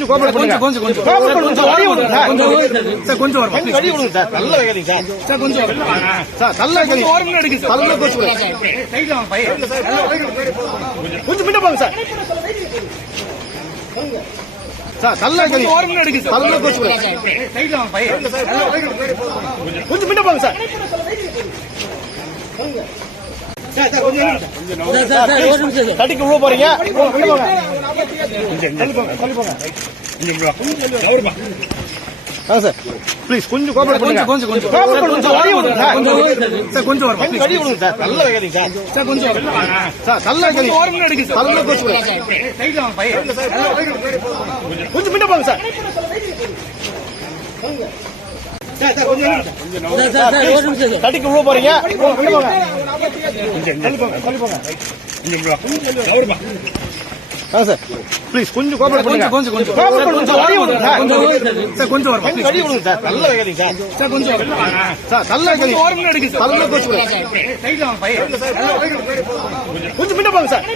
கொஞ்சம் கோபரேட் பண்ணுங்க. கொஞ்சம் வழி விடுங்க சார். கொஞ்சம் வரும். வழி விடுங்க சார். நல்ல வைக்கிறீங்க சார். சார் கொஞ்சம் சார் நல்ல வைக்கிறீங்க. ஓரமா எடுங்க சார். நல்ல கோச்சு விடுங்க. சைடுல வாங்க பை. கொஞ்சம் பின்ன போங்க சார். சார் நல்ல வைக்கிறீங்க. ஓரமா எடுங்க சார். நல்ல கோச்சு விடுங்க. சைடுல வாங்க பை. கொஞ்சம் பின்ன போங்க சார். தடிக்கு உள்ள போறீங்க. சார் ப்ளீஸ் கொஞ்சம் கோபரேட் பண்ணுங்க. கொஞ்சம் வழி விடுங்க சார். கொஞ்சம் வரும். வழி விடுங்க சார். நல்ல வைக்கிறீங்க சார். சார் கொஞ்சம் சார் நல்ல வைக்கிறீங்க. ஓரமா எடுங்க சார். நல்ல கோச்சு விடுங்க. சைடுல வாங்க பை. கொஞ்சம் பின்ன போங்க சார். தடிக்கு உள்ள போறீங்க. சார் ப்ளீஸ் கொஞ்சம் கோபரேட் பண்ணுங்க. கொஞ்சம் வழி விடுங்க சார். கொஞ்சம் வரும். வழி விடுங்க சார். நல்ல வைக்கிறீங்க சார். சார் கொஞ்சம் சார் நல்ல வைக்கிறீங்க. ஓரமா எடுங்க சார். நல்ல கோச்சு விடுங்க. சைடுல வாங்க பை. கொஞ்சம் பின்ன போங்க சார்.